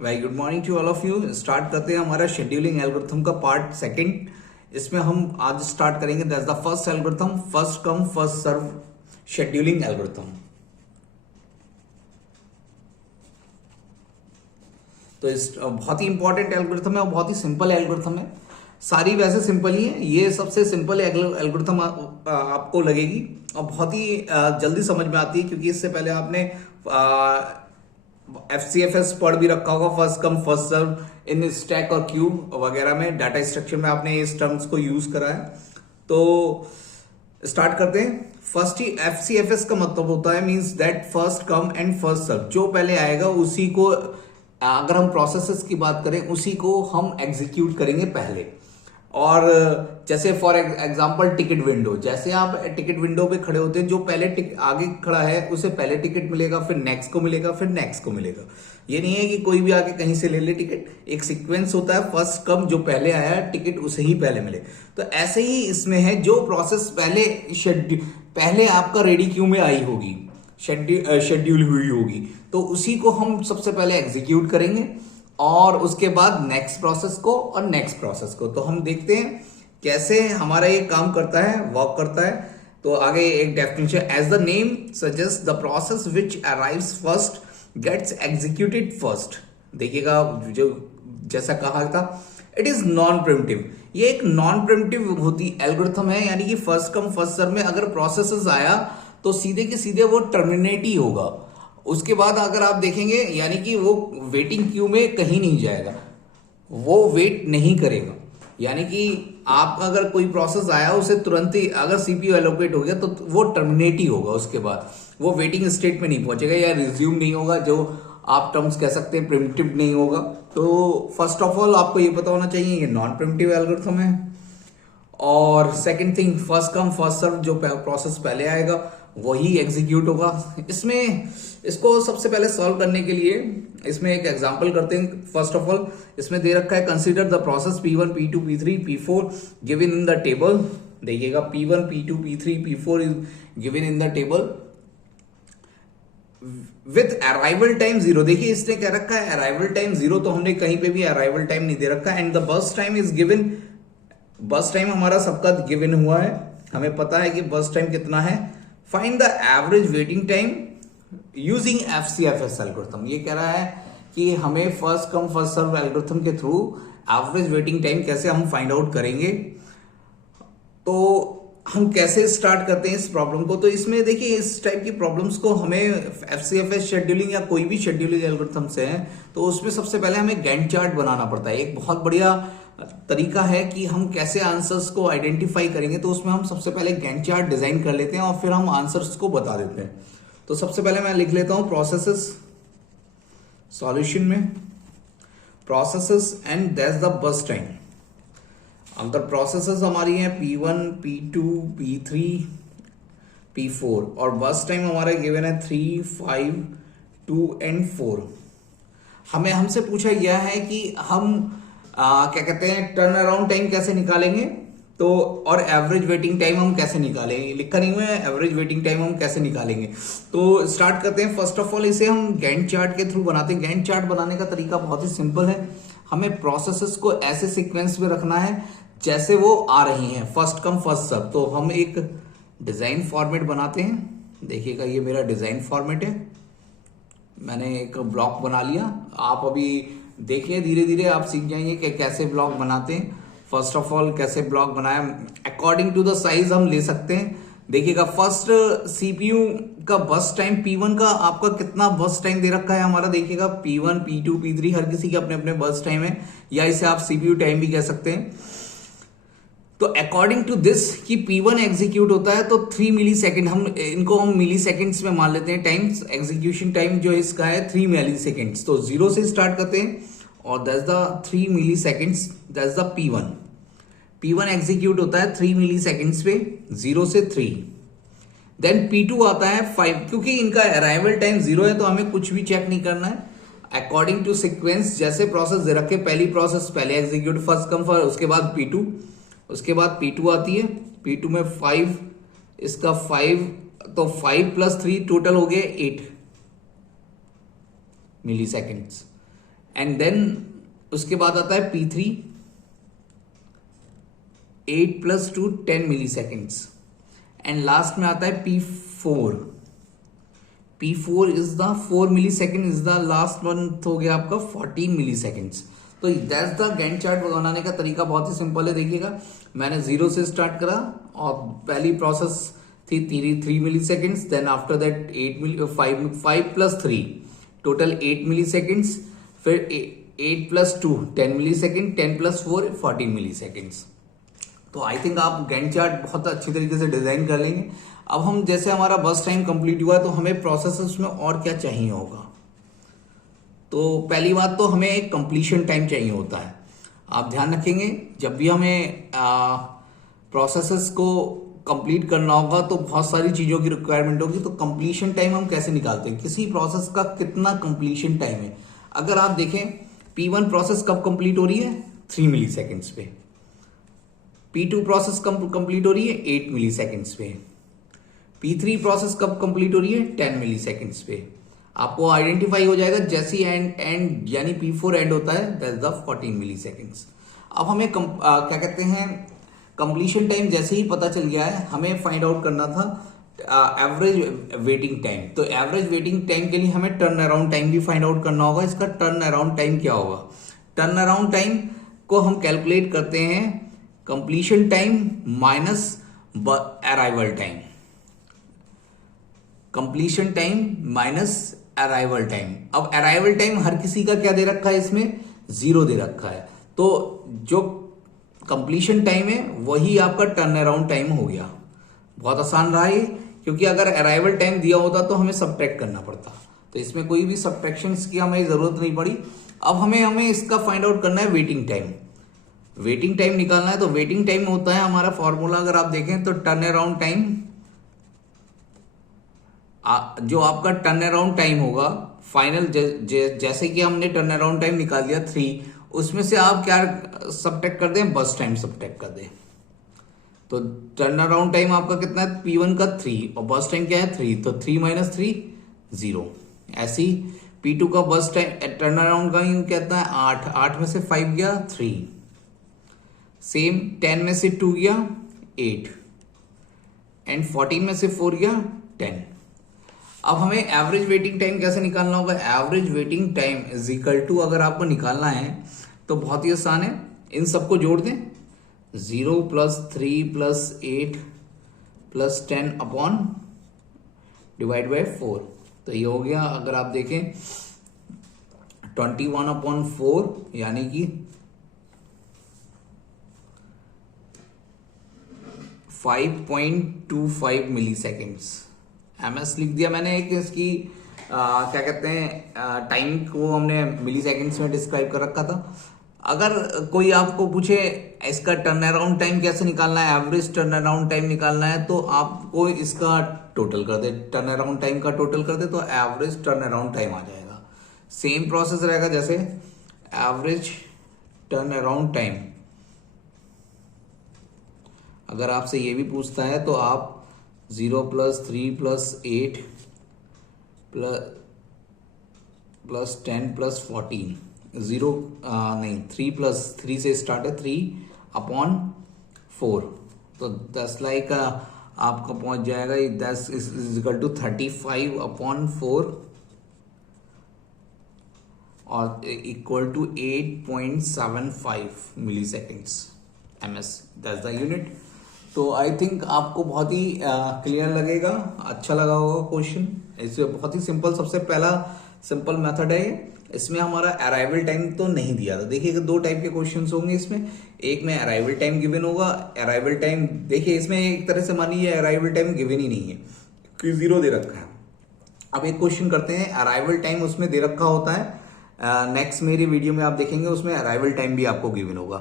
Very good morning to all of you. Start करते हैं हमारा शेड्यूलिंग एल्गोरिथम का पार्ट सेकंड। इसमें हम आज स्टार्ट करेंगे that's the first algorithm, first come first serve scheduling algorithm. तो इस बहुत ही इंपॉर्टेंट एल्गोरिथम है और बहुत ही सिंपल एल्गोरिथम है। सारी वैसे सिंपल ही है, ये सबसे सिंपल एल्गोरिथम आपको लगेगी और बहुत ही जल्दी समझ में आती है, क्योंकि इससे पहले आपने FCFS पढ़ भी रखा होगा, फर्स्ट कम फर्स्ट सर्व इन स्टैक और क्यू वगैरह में, डाटा स्ट्रक्चर में आपने इस टर्म्स को यूज करा है। तो स्टार्ट करते हैं। फर्स्ट ही FCFS का मतलब होता है means that first come and first serve, जो पहले आएगा उसी को, अगर हम प्रोसेसेस की बात करें उसी को हम एग्जीक्यूट करेंगे पहले। और जैसे फॉर एग्जांपल टिकट विंडो, जैसे आप टिकट विंडो पे खड़े होते हैं, जो पहले आगे खड़ा है उसे पहले टिकट मिलेगा, फिर नेक्स्ट को मिलेगा, फिर नेक्स्ट को मिलेगा। ये नहीं है कि कोई भी आके कहीं से ले ले टिकट, एक सीक्वेंस होता है, फर्स्ट कम, जो पहले आया टिकट उसे ही पहले मिले। तो ऐसे ही इसमें है, जो प्रोसेस पहले आपका रेडी क्यू में आई होगी, शेड्यूल हुई होगी, तो उसी को हम सबसे पहले एग्जीक्यूट करेंगे और उसके बाद नेक्स्ट प्रोसेस को और नेक्स्ट प्रोसेस को। तो हम देखते हैं कैसे हमारा ये काम करता है, वर्क करता है। तो आगे एक definition, as the name suggest the process which arrives first gets executed first. देखिएगा जो जैसा कहा था, इट इज नॉन प्रिमिटिव। ये एक नॉन प्रिमिटिव होती एल्गोरिथम है, यानी कि फर्स्ट कम फर्स्ट सर्व में अगर प्रोसेस आया तो सीधे के सीधे वो टर्मिनेट ही होगा। उसके बाद अगर आप देखेंगे, यानी कि वो वेटिंग क्यू में कहीं नहीं जाएगा, वो वेट नहीं करेगा। यानी कि आप अगर कोई प्रोसेस आया उसे तुरंत ही अगर सीपीयू एलोकेट हो गया तो वो टर्मिनेट ही होगा, उसके बाद वो वेटिंग स्टेट में नहीं पहुंचेगा या रिज्यूम नहीं होगा, जो आप टर्म्स कह सकते हैं प्रिमिटिव नहीं होगा। तो फर्स्ट ऑफ ऑल आपको ये पता होना चाहिए ये नॉन प्रिमिटिव एल्गोरिथम है। और second thing, first come first serve, जो प्रोसेस पहले आएगा वही एग्जीक्यूट होगा। इसमें इसको सबसे पहले सॉल्व करने के लिए इसमें एक एग्जांपल करते हैं। फर्स्ट ऑफ ऑल इसमें दे रखा है, consider the process P1 P2 P3 P4 given in the table. देखिएगा P1 P2 P3 P4 is given in the table with arrival time 0। देखिए इसने क्या रखा है, अराइवल टाइम 0, तो हमने कहीं पे भी अराइवल टाइम नहीं दे रखा। And the bus time is given, बस टाइम हमारा सबका गिवन हुआ है, हमें पता है कि बस टाइम कितना है। Find the average waiting time using FCFS algorithm. ये कह रहा है कि हमें first come first serve algorithm के थ्रू एवरेज वेटिंग टाइम कैसे हम फाइंड आउट करेंगे। तो हम कैसे स्टार्ट करते हैं इस प्रॉब्लम को। तो इसमें देखिए इस टाइप की प्रॉब्लम्स को हमें FCFS शेड्यूलिंग या कोई भी शेड्यूलिंग एल्गोरिथम से है, तो उसमें सबसे पहले हमें गैंट चार्ट बनाना पड़ता है। एक बहुत बढ़िया तरीका है कि हम कैसे आंसर्स को आइडेंटिफाई करेंगे, तो उसमें हम सबसे पहले गैंट चार्ट डिजाइन कर लेते हैं और फिर हम आंसर्स को बता देते हैं। तो सबसे पहले मैं लिख लेता हूं प्रोसेसेस, सॉल्यूशन में processes and that's the bus time. अगर प्रोसेसेस हमारी हैं P1 P2 P3 P4 और बस टाइम हमारा गिवन है 3 5 2 एंड 4। हमसे पूछा गया है कि हम क्या कहते हैं टर्न अराउंड टाइम कैसे निकालेंगे, तो और एवरेज वेटिंग टाइम हम कैसे निकालेंगे। लिखा नहीं हुआ है एवरेज वेटिंग टाइम हम कैसे निकालेंगे। तो स्टार्ट करते हैं। फर्स्ट ऑफ ऑल इसे हम गैंट चार्ट के थ्रू बनाते हैं। गैंट चार्ट बनाने का तरीका बहुत ही सिंपल है, हमें प्रोसेसेस को ऐसे सीक्वेंस में रखना है जैसे वो आ रही हैं, फर्स्ट कम फर्स्ट सर्व। तो हम एक डिजाइन फॉर्मेट बनाते हैं। देखिएगा ये मेरा डिजाइन फॉर्मेट है, मैंने एक ब्लॉक बना लिया। आप अभी देखिए धीरे धीरे आप सीख जाएंगे कि कैसे ब्लॉक बनाते हैं। फर्स्ट ऑफ ऑल कैसे ब्लॉक बनाया, अकॉर्डिंग टू द साइज हम ले सकते हैं। देखिएगा फर्स्ट सीपीयू का बस टाइम P1 का आपका कितना बस टाइम दे रखा है हमारा, देखिएगा P1 P2 P3 हर किसी के अपने अपने बस टाइम है, या इसे आप सीपीयू टाइम भी कह सकते हैं। तो अकॉर्डिंग टू दिस कि P1 एग्जीक्यूट होता है तो 3 मिली सेकेंड, हम मिली सेकेंड्स में मान लेते हैं टाइम्स। एग्जीक्यूशन टाइम जो इसका है 3 मिली सेकेंड्स। तो 0 से स्टार्ट करते हैं और that's the 3 milliseconds, that's the P1। P1 execute होता है 3 मिली सेकेंड्स पे, 0 से 3। देन P2 आता है 5, क्योंकि इनका अराइवल टाइम 0 है तो हमें कुछ भी चेक नहीं करना है। अकॉर्डिंग टू सिक्वेंस, जैसे प्रोसेस दे रखे, पहली प्रोसेस पहले एग्जीक्यूट फर्स्ट कम फर्स्ट, उसके बाद P2, उसके बाद P2 आती है। P2 में 5, इसका 5, तो 5 + 3 टोटल हो गए 8 मिली सेकेंड्स। एंड देन उसके बाद आता है P3 8 + 2 10 milli seconds, and last में आता है P4 is the 4 millisecond is the last one, हो गया आपका 14 मिली सेकेंड्स। तो दैट्स द गैंट चार्ट बनाने का तरीका बहुत ही सिंपल है। देखिएगा मैंने 0 से स्टार्ट करा और पहली प्रोसेस थी 3 milliseconds, then after that 5 + 3 total 8 milliseconds, फिर 8 + 2 10 मिली सेकेंड, 10 + 4 14 मिली सेकेंड्स। तो आई थिंक आप गैंट चार्ट बहुत अच्छी तरीके से डिजाइन कर लेंगे। अब हम जैसे हमारा बस टाइम कंप्लीट हुआ तो हमें प्रोसेसेस में और क्या चाहिए होगा। तो पहली बात तो हमें एक कंप्लीशन टाइम चाहिए होता है। आप ध्यान रखेंगे जब भी हमें प्रोसेसेस को कंप्लीट करना होगा तो बहुत सारी चीजों की रिक्वायरमेंट होगी। तो कंप्लीशन टाइम हम कैसे निकालते हैं, किसी प्रोसेस का कितना कंप्लीशन टाइम है। अगर आप देखें P1 प्रोसेस कब कंप्लीट हो रही है 3 मिली सेकेंड्स पे, P2 प्रोसेस कब कंप्लीट हो रही है 8 मिली सेकेंड्स पे, P3 प्रोसेस कब कंप्लीट हो रही है 10 मिली सेकेंड्स पे। आपको आइडेंटिफाई हो जाएगा जैसे ही एंड यानी P4 एंड होता है दैट्स द 14 मिली सेकेंड्स। अब हमें क्या कहते हैं कंप्लीशन टाइम जैसे ही पता चल गया है, हमें फाइंड आउट करना था एवरेज वेटिंग टाइम। तो एवरेज वेटिंग टाइम के लिए हमें टर्न अराउंड टाइम भी फाइंड आउट करना होगा। इसका टर्न अराउंड टाइम क्या होगा, टर्न अराउंड टाइम को हम कैलकुलेट करते हैं completion time minus arrival time, completion time minus arrival time. अब अराइवल टाइम हर किसी का क्या दे रखा है, इसमें 0 दे रखा है। तो जो कंप्लीशन टाइम है वही आपका टर्न अराउंड टाइम हो गया। बहुत आसान रहा ये, क्योंकि अगर अराइवल टाइम दिया होता तो हमें सब्ट्रैक्ट करना पड़ता, तो इसमें कोई भी सब्ट्रैक्शंस की हमें जरूरत नहीं पड़ी। अब हमें इसका फाइंड आउट करना है वेटिंग टाइम। वेटिंग टाइम निकालना है तो वेटिंग टाइम होता है हमारा फॉर्मूला, अगर आप देखें तो टर्न अराउंड टाइम, जो आपका टर्न अराउंड टाइम होगा फाइनल, जैसे कि हमने टर्न अराउंड टाइम निकाल दिया 3, उसमें से आप क्या सब्ट्रैक्ट कर दें, बस टाइम सब्ट्रैक्ट कर दें। तो टर्न अराउंड टाइम आपका कितना है P1 का 3 और बस टाइम क्या है 3, तो 3 - 3 0। ऐसे ही P2 का बस टाइम टर्न अराउंड का कितना है 8 में से 5 गया 3, सेम 10 में से 2 गया 8 एंड 14 में से 4 गया 10। अब हमें एवरेज वेटिंग टाइम कैसे निकालना होगा, average waiting time is equal to, अगर आपको निकालना है तो बहुत ही आसान है, इन सबको जोड़ दें 0 + 3 + 8 + 10 अपॉन डिवाइड बाय 4। तो ये हो गया, अगर आप देखें 21/4 यानी कि 5.25 मिली सेकेंड्स। MS लिख दिया मैंने एक, इसकी क्या कहते हैं टाइम को हमने मिली सेकेंड्स में डिस्क्राइब कर रखा था। अगर कोई आपको पूछे इसका टर्न अराउंड टाइम कैसे निकालना है, एवरेज टर्न अराउंड टाइम निकालना है, तो आपको इसका टोटल कर दे, टर्न अराउंड टाइम का टोटल कर दे तो एवरेज टर्न अराउंड टाइम आ जाएगा। सेम प्रोसेस रहेगा जैसे एवरेज टर्न अराउंड टाइम। अगर आपसे ये भी पूछता है तो आप 0 + 3 + 8 + 10 + 14 3 + 3 से स्टार्ट है 3/4, तो 10 लाइक आपका पहुंच जाएगा 10 इज इक्वल टू 35/4 और equal to 8.75 milliseconds MS, that's the unit. तो आई थिंक आपको बहुत ही क्लियर लगेगा, अच्छा लगा होगा क्वेश्चन। इससे बहुत ही सिंपल, सबसे पहला सिंपल मेथड है। इसमें हमारा अराइवल टाइम तो नहीं दिया था। देखिए 2 टाइप के क्वेश्चंस होंगे इसमें, एक में अराइवल टाइम गिवन होगा। अराइवल टाइम देखिए इसमें एक तरह से मानिए अराइवल टाइम गिवन ही नहीं है क्योंकि 0 दे रखा है। अब एक क्वेश्चन करते हैं, अराइवल टाइम उसमें दे रखा होता है, नेक्स्ट मेरी वीडियो में आप देखेंगे उसमें अराइवल टाइम भी आपको गिवन होगा।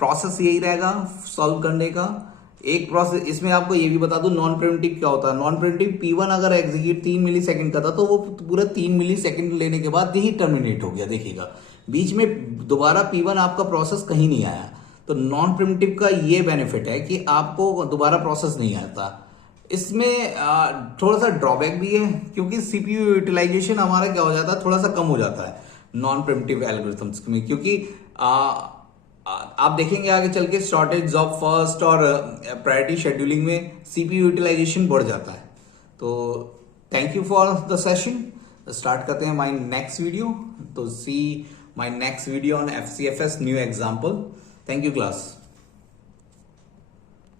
प्रोसेस यही रहेगा सॉल्व करने का। एक प्रोसेस इसमें आपको ये भी बता दूं नॉन प्रिमिटिव क्या होता है। नॉन प्रिमिटिव P1 अगर एग्जीक्यूट 3 मिली सेकेंड का था तो वो पूरा 3 मिली सेकेंड लेने के बाद ही टर्मिनेट हो गया। देखिएगा बीच में दोबारा P1 आपका प्रोसेस कहीं नहीं आया। तो नॉन प्रिमिटिव का ये बेनिफिट है कि आपको दोबारा प्रोसेस नहीं आता। इसमें थोड़ा सा ड्रॉबैक भी है क्योंकि CPU यूटिलाइजेशन हमारा क्या हो जाता है, थोड़ा सा कम हो जाता है। नॉन प्रिमिटिव एल्गोरिथम्स में, क्योंकि आप देखेंगे आगे चल के शॉर्टेज ऑफ फर्स्ट और प्रायोरिटी शेड्यूलिंग में सीपीयू यूटिलाइजेशन बढ़ जाता है। तो thank you for the session. Start करते हैं माय नेक्स्ट वीडियो। तो see my next video on FCFS new example. Thank you class.